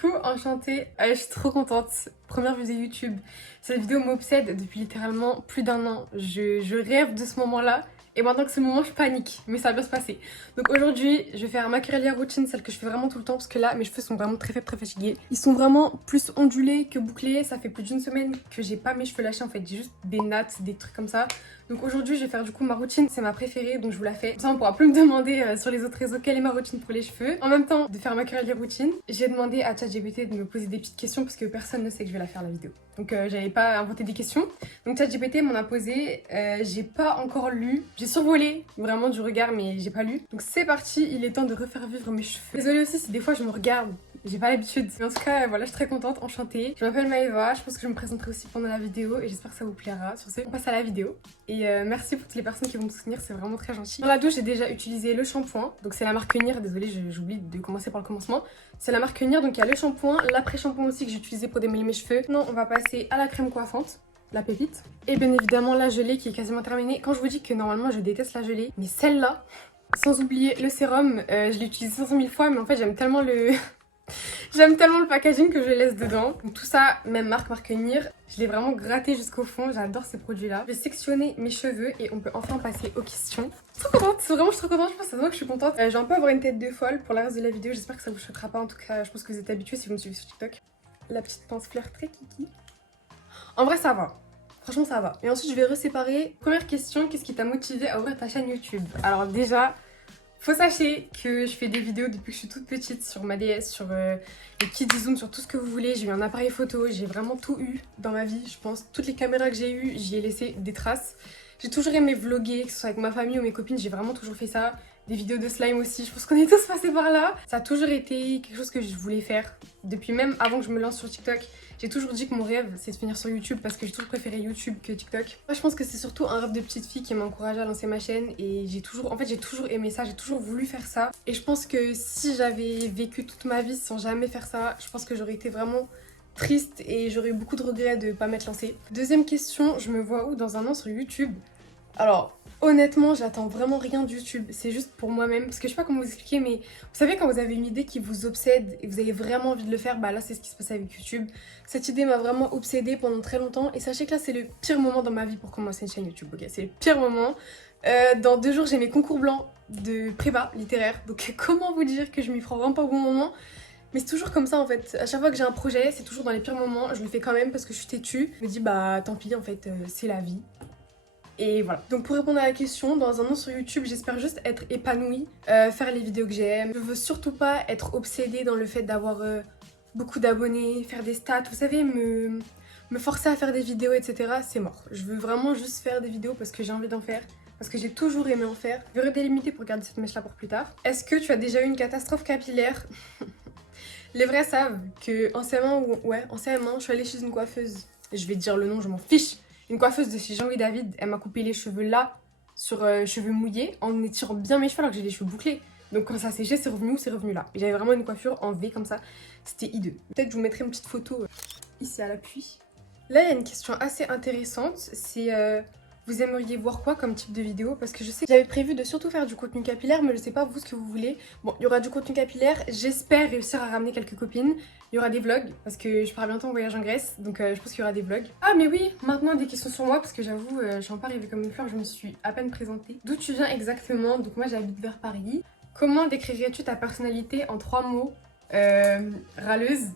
Coucou, enchantée, je suis trop contente. Première vidéo YouTube. Cette vidéo m'obsède depuis littéralement plus d'un an. Je rêve de ce moment-là. Et maintenant que c'est le moment, je panique. Mais ça va bien se passer. Donc aujourd'hui, je vais faire ma curly routine, celle que je fais vraiment tout le temps. Parce que là, mes cheveux sont vraiment très fatigués. Ils sont vraiment plus ondulés que bouclés. Ça fait plus d'une semaine que j'ai pas mes cheveux lâchés en fait. J'ai juste des nattes, des trucs comme ça. Donc aujourd'hui, je vais faire du coup ma routine. C'est ma préférée, donc je vous la fais. Comme ça, on pourra plus me demander sur les autres réseaux quelle est ma routine pour les cheveux. En même temps de faire ma curly routine, j'ai demandé à ChatGPT de me poser des petites questions parce que personne ne sait que je vais la faire la vidéo. Donc j'avais pas inventé des questions. Donc ChatGPT m'en a posé. J'ai pas encore lu. J'ai survolé vraiment du regard, mais j'ai pas lu. Donc c'est parti, il est temps de refaire vivre mes cheveux. Désolée aussi si des fois je me regarde. J'ai pas l'habitude. Mais en tout cas, voilà, je suis très contente, enchantée. Je m'appelle Maëva, je pense que je me présenterai aussi pendant la vidéo et j'espère que ça vous plaira. Sur ce, on passe à la vidéo. Et merci pour toutes les personnes qui vont me soutenir, c'est vraiment très gentil. Dans la douche, j'ai déjà utilisé le shampoing. Donc c'est la marque Nir, désolée, j'oublie de commencer par le commencement. C'est la marque Nir, donc il y a le shampoing, l'après-shampoing aussi que j'ai utilisé pour démêler mes cheveux. Maintenant, on va passer à la crème coiffante. La pépite. Et bien évidemment la gelée qui est quasiment terminée. Quand je vous dis que normalement je déteste la gelée, mais celle-là, sans oublier le sérum, je l'ai utilisé 500 000 fois, mais en fait j'aime tellement le... J'aime tellement le packaging que je le laisse dedans. Donc tout ça, même marque Nir, je l'ai vraiment gratté jusqu'au fond. J'adore ces produits-là. Je vais sectionner mes cheveux et on peut enfin passer aux questions. Je suis trop contente, vraiment je suis trop contente, je pense que ça se voit que je suis contente. Je vais un peu avoir une tête de folle pour le reste de la vidéo. J'espère que ça vous choquera pas. En tout cas, je pense que vous êtes habitués si vous me suivez sur TikTok. La petite pince fleur très kiki. En vrai, ça va. Franchement, ça va. Et ensuite, je vais reséparer. Première question, qu'est-ce qui t'a motivé à ouvrir ta chaîne YouTube? Alors déjà, faut sachez que je fais des vidéos depuis que je suis toute petite sur ma DS, sur les petits zooms, sur tout ce que vous voulez. J'ai eu un appareil photo, j'ai vraiment tout eu dans ma vie, je pense. Toutes les caméras que j'ai eues, j'y ai laissé des traces. J'ai toujours aimé vlogger, que ce soit avec ma famille ou mes copines, j'ai vraiment toujours fait ça. Des vidéos de slime aussi, je pense qu'on est tous passés par là. Ça a toujours été quelque chose que je voulais faire. Depuis même avant que je me lance sur TikTok, j'ai toujours dit que mon rêve c'est de finir sur YouTube parce que j'ai toujours préféré YouTube que TikTok. Moi je pense que c'est surtout un rêve de petite fille qui m'a encouragée à lancer ma chaîne et j'ai toujours aimé ça, j'ai toujours voulu faire ça. Et je pense que si j'avais vécu toute ma vie sans jamais faire ça, je pense que j'aurais été vraiment triste et j'aurais eu beaucoup de regrets de ne pas m'être lancée. Deuxième question, je me vois où dans un an sur YouTube? Alors, honnêtement, j'attends vraiment rien de YouTube. C'est juste pour moi-même. Parce que je sais pas comment vous expliquer, mais vous savez, quand vous avez une idée qui vous obsède et vous avez vraiment envie de le faire, bah là, c'est ce qui se passe avec YouTube. Cette idée m'a vraiment obsédée pendant très longtemps. Et sachez que là, c'est le pire moment dans ma vie pour commencer une chaîne YouTube. Ok, c'est le pire moment. Dans 2 jours, j'ai mes concours blancs de prépa littéraire. Donc, comment vous dire que je m'y prends vraiment pas au bon moment? Mais c'est toujours comme ça en fait. À chaque fois que j'ai un projet, c'est toujours dans les pires moments. Je le fais quand même parce que je suis têtue. Je me dis, bah tant pis, en fait, c'est la vie. Et voilà. Donc pour répondre à la question, dans un an sur YouTube, j'espère juste être épanouie, faire les vidéos que j'aime. Je veux surtout pas être obsédée dans le fait d'avoir beaucoup d'abonnés, faire des stats. Vous savez, me forcer à faire des vidéos, etc. C'est mort. Je veux vraiment juste faire des vidéos parce que j'ai envie d'en faire. Parce que j'ai toujours aimé en faire. Je vais redélimiter pour garder cette mèche-là pour plus tard. Est-ce que tu as déjà eu une catastrophe capillaire? Les vrais savent que en CM1, en CM1, je suis allée chez une coiffeuse. Je vais te dire le nom, je m'en fiche. Une coiffeuse de chez Jean-Louis David, elle m'a coupé les cheveux là, sur cheveux mouillés, en étirant bien mes cheveux alors que j'ai les cheveux bouclés. Donc quand ça séchait, c'est revenu où? C'est revenu là. Et j'avais vraiment une coiffure en V comme ça. C'était hideux. Peut-être je vous mettrai une petite photo ici à l'appui. Là, il y a une question assez intéressante. C'est vous aimeriez voir quoi comme type de vidéo? Parce que je sais que j'avais prévu de surtout faire du contenu capillaire, mais je sais pas vous ce que vous voulez. Bon, il y aura du contenu capillaire. J'espère réussir à ramener quelques copines. Il y aura des vlogs, parce que je pars bientôt en voyage en Grèce, donc je pense qu'il y aura des vlogs. Ah mais oui, maintenant des questions sur moi, parce que j'avoue, je suis pas arrivée comme une fleur, je me suis à peine présentée. D'où tu viens exactement? Donc moi j'habite vers Paris. Comment décrirais-tu ta personnalité en 3 mots? Râleuse,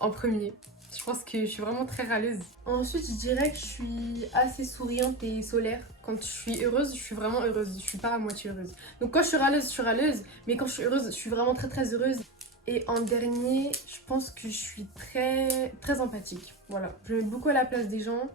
en premier. Je pense que je suis vraiment très râleuse. Ensuite, je dirais que je suis assez souriante et solaire. Quand je suis heureuse, je suis vraiment heureuse. Je suis pas à moitié heureuse. Donc quand je suis râleuse, mais quand je suis heureuse, je suis vraiment très heureuse. Et en dernier, je pense que je suis très empathique. Voilà, je me mets beaucoup à la place des gens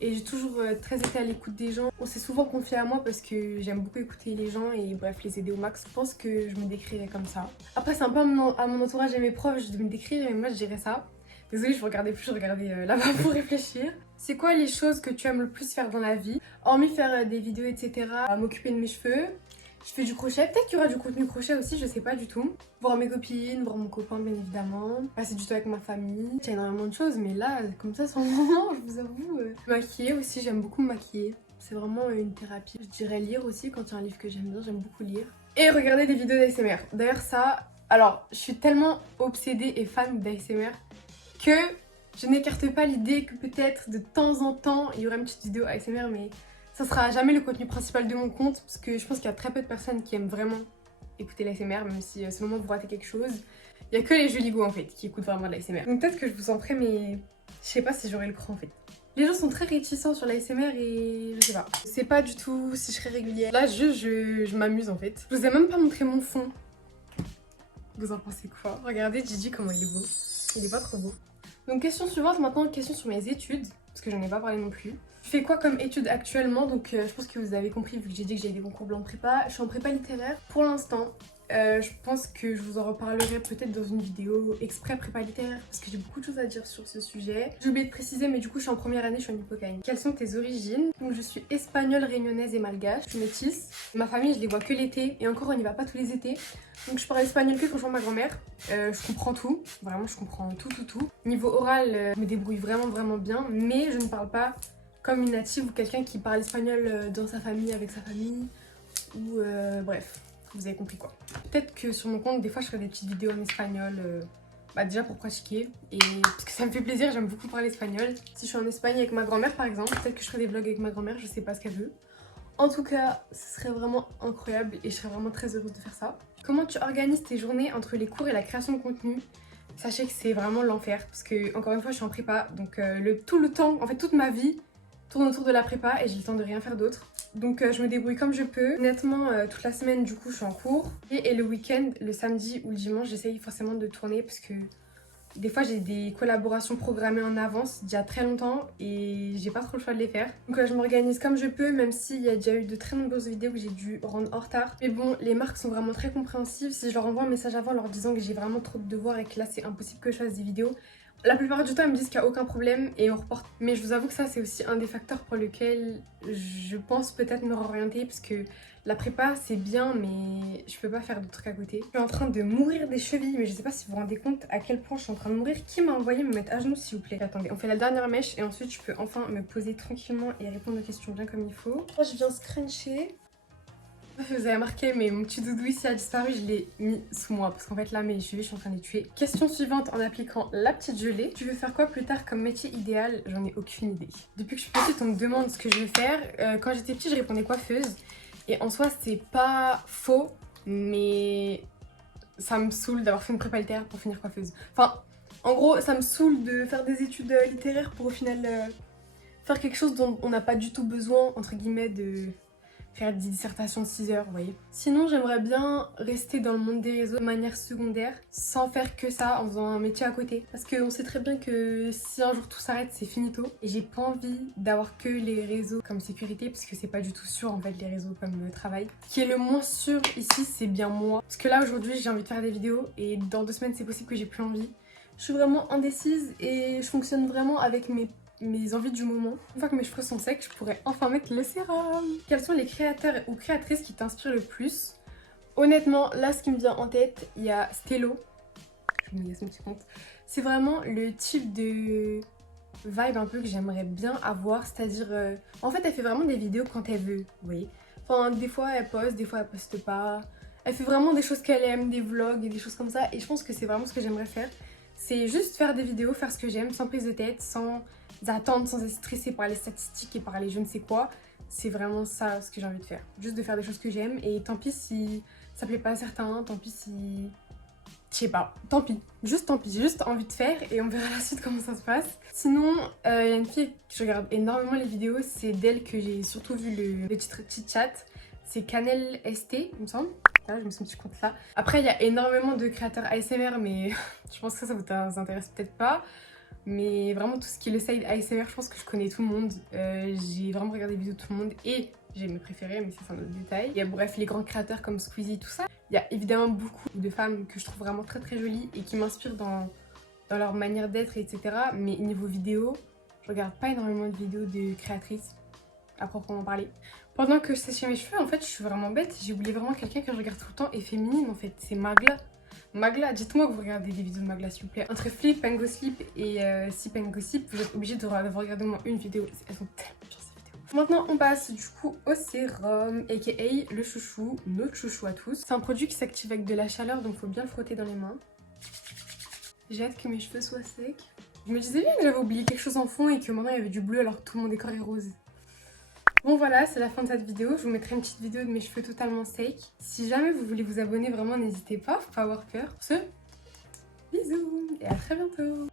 et j'ai toujours très été à l'écoute des gens. On s'est souvent confié à moi parce que j'aime beaucoup écouter les gens et bref, les aider au max. Je pense que je me décrirais comme ça. Après, c'est un peu à mon entourage et mes proches de me décrire, mais moi je dirais ça. Désolée, je regardais plus, je regardais là-bas pour réfléchir. C'est quoi les choses que tu aimes le plus faire dans la vie? Hormis faire des vidéos, etc. M'occuper de mes cheveux. Je fais du crochet, peut-être qu'il y aura du contenu crochet aussi, je sais pas du tout. Voir mes copines, voir mon copain bien évidemment. Passer du temps avec ma famille. Il y a énormément de choses, mais là, comme ça, sans moment, je vous avoue. Maquiller aussi, j'aime beaucoup me maquiller. C'est vraiment une thérapie. Je dirais lire aussi quand il y a un livre que j'aime bien, j'aime beaucoup lire. Et regarder des vidéos d'ASMR. D'ailleurs ça, Alors, je suis tellement obsédée et fan d'ASMR que je n'écarte pas l'idée que peut-être de temps en temps, il y aura une petite vidéo ASMR, mais ça sera jamais le contenu principal de mon compte, parce que je pense qu'il y a très peu de personnes qui aiment vraiment écouter l'ASMR, même si selon moi vous ratez quelque chose. Il y a que les joligots en fait qui écoutent vraiment de l'ASMR. Donc peut-être que je vous en ferai, mais je sais pas si j'aurai le cran en fait. Les gens sont très réticents sur l'ASMR et je sais pas. Je sais pas du tout si je serai régulière. Là je m'amuse en fait. Je vous ai même pas montré mon fond. Vous en pensez quoi? Regardez Gigi comment il est beau. Il est pas trop beau. Donc question suivante maintenant, question sur mes études. Parce que j'en ai pas parlé non plus. Je fais quoi comme études actuellement? Donc je pense que vous avez compris vu que j'ai dit que j'avais des concours blancs prépa. Je suis en prépa littéraire pour l'instant. Je pense que je vous en reparlerai peut-être dans une vidéo exprès prépa littéraire parce que j'ai beaucoup de choses à dire sur ce sujet. J'ai oublié de préciser mais du coup je suis en première année, je suis en Hippocagne. Quelles sont tes origines? Donc je suis espagnole, réunionnaise et malgache, je suis métisse. Ma famille je les vois que l'été et encore on n'y va pas tous les étés. Donc je parle espagnol que quand je vois ma grand-mère. Je comprends tout, vraiment je comprends tout. Niveau oral, je me débrouille vraiment bien mais je ne parle pas comme une native ou quelqu'un qui parle espagnol dans sa famille, avec sa famille ou bref. Vous avez compris quoi. Peut-être que sur mon compte, des fois, je ferai des petites vidéos en espagnol, déjà pour pratiquer. Et parce que ça me fait plaisir, j'aime beaucoup parler espagnol. Si je suis en Espagne avec ma grand-mère par exemple, peut-être que je ferai des vlogs avec ma grand-mère, je sais pas ce qu'elle veut. En tout cas, ce serait vraiment incroyable et je serais vraiment très heureuse de faire ça. Comment tu organises tes journées entre les cours et la création de contenu? Sachez que c'est vraiment l'enfer parce que, encore une fois, je suis en prépa. Donc tout le temps, en fait toute ma vie, tourne autour de la prépa et j'ai le temps de rien faire d'autre. Donc je me débrouille comme je peux. Honnêtement, toute la semaine du coup je suis en cours. Et le week-end, le samedi ou le dimanche, j'essaye forcément de tourner parce que des fois j'ai des collaborations programmées en avance d'il y a très longtemps et j'ai pas trop le choix de les faire. Donc je m'organise comme je peux, même s'il y a déjà eu de très nombreuses vidéos que j'ai dû rendre en retard. Mais bon, les marques sont vraiment très compréhensives. Si je leur envoie un message avant leur disant que j'ai vraiment trop de devoirs et que là c'est impossible que je fasse des vidéos, la plupart du temps, ils me disent qu'il n'y a aucun problème et on reporte. Mais je vous avoue que ça, c'est aussi un des facteurs pour lequel je pense peut-être me réorienter parce que la prépa, c'est bien, mais je peux pas faire de trucs à côté. Je suis en train de mourir des chevilles, mais je sais pas si vous vous rendez compte à quel point je suis en train de mourir. Qui m'a envoyé me mettre à genoux, s'il vous plaît? Attendez, on fait la dernière mèche et ensuite je peux enfin me poser tranquillement et répondre aux questions bien comme il faut. Moi, je viens scruncher. Vous avez remarqué, mais mon petit doudou ici a disparu, je l'ai mis sous moi parce qu'en fait là mes cheveux je suis en train de les tuer. Question suivante en appliquant la petite gelée. Tu veux faire quoi plus tard comme métier idéal? J'en ai aucune idée. Depuis que je suis petite on me demande ce que je veux faire. Quand j'étais petite je répondais coiffeuse et en soi c'est pas faux mais ça me saoule d'avoir fait une prépa littéraire pour finir coiffeuse. Enfin en gros ça me saoule de faire des études littéraires pour au final faire quelque chose dont on n'a pas du tout besoin entre guillemets de faire des dissertations de 6 heures, vous voyez. Sinon, j'aimerais bien rester dans le monde des réseaux de manière secondaire, sans faire que ça, en faisant un métier à côté. Parce qu'on sait très bien que si un jour tout s'arrête, c'est finito. Et j'ai pas envie d'avoir que les réseaux comme sécurité, parce que c'est pas du tout sûr en fait les réseaux comme le travail. Ce qui est le moins sûr ici, c'est bien moi. Parce que là, aujourd'hui, j'ai envie de faire des vidéos, et dans 2 semaines, c'est possible que j'ai plus envie. Je suis vraiment indécise, et je fonctionne vraiment avec mes envies du moment. Une fois que mes cheveux sont secs, je pourrais enfin mettre le sérum. Quels sont les créateurs ou créatrices qui t'inspirent le plus? Honnêtement, là, ce qui me vient en tête, il y a Stello. Je me laisse mon petit compte. C'est vraiment le type de vibe un peu que j'aimerais bien avoir. C'est-à-dire, en fait, elle fait vraiment des vidéos quand elle veut, vous voyez. Enfin, des fois, elle poste, des fois, elle poste pas. Elle fait vraiment des choses qu'elle aime, des vlogs et des choses comme ça. Et je pense que c'est vraiment ce que j'aimerais faire. C'est juste faire des vidéos, faire ce que j'aime, sans prise de tête, sans attendre, sans être stressée par les statistiques et par les je ne sais quoi. C'est vraiment ça ce que j'ai envie de faire. Juste de faire des choses que j'aime et tant pis si ça plaît pas à certains, tant pis si... Je sais pas, tant pis. Juste tant pis, j'ai juste envie de faire et on verra la suite comment ça se passe. Sinon, il y a une fille que je regarde énormément les vidéos, c'est d'elle que j'ai surtout vu le titre chat. C'est Canel ST, il me semble. Là, je me suis mis compte là. Après, il y a énormément de créateurs ASMR, mais je pense que ça vous intéresse peut-être pas. Mais vraiment tout ce qui est le side ASMR, je pense que je connais tout le monde. J'ai vraiment regardé les vidéos de tout le monde et j'ai mes préférés, mais ça c'est un autre détail. Il y a bref les grands créateurs comme Squeezie, tout ça. Il y a évidemment beaucoup de femmes que je trouve vraiment très jolies et qui m'inspirent dans leur manière d'être, etc. Mais niveau vidéo, je regarde pas énormément de vidéos de créatrices à proprement parler. Pendant que je séchais mes cheveux, en fait, je suis vraiment bête. J'ai oublié vraiment quelqu'un que je regarde tout le temps et féminine en fait. C'est Magla. Magla, dites-moi que vous regardez des vidéos de Magla s'il vous plaît. Entre Flip and Gossip et Sip and Gossip, vous êtes obligés de regarder au moins une vidéo. Elles sont tellement bien ces vidéos. Maintenant on passe du coup au sérum, aka le chouchou, notre chouchou à tous. C'est un produit qui s'active avec de la chaleur, donc faut bien le frotter dans les mains. J'ai hâte que mes cheveux soient secs. Je me disais bien que j'avais oublié quelque chose en fond et que maintenant il y avait du bleu alors que tout mon décor est rose. Bon voilà, c'est la fin de cette vidéo. Je vous mettrai une petite vidéo de mes cheveux totalement secs. Si jamais vous voulez vous abonner, vraiment n'hésitez pas, faut pas avoir peur. Bisous et à très bientôt.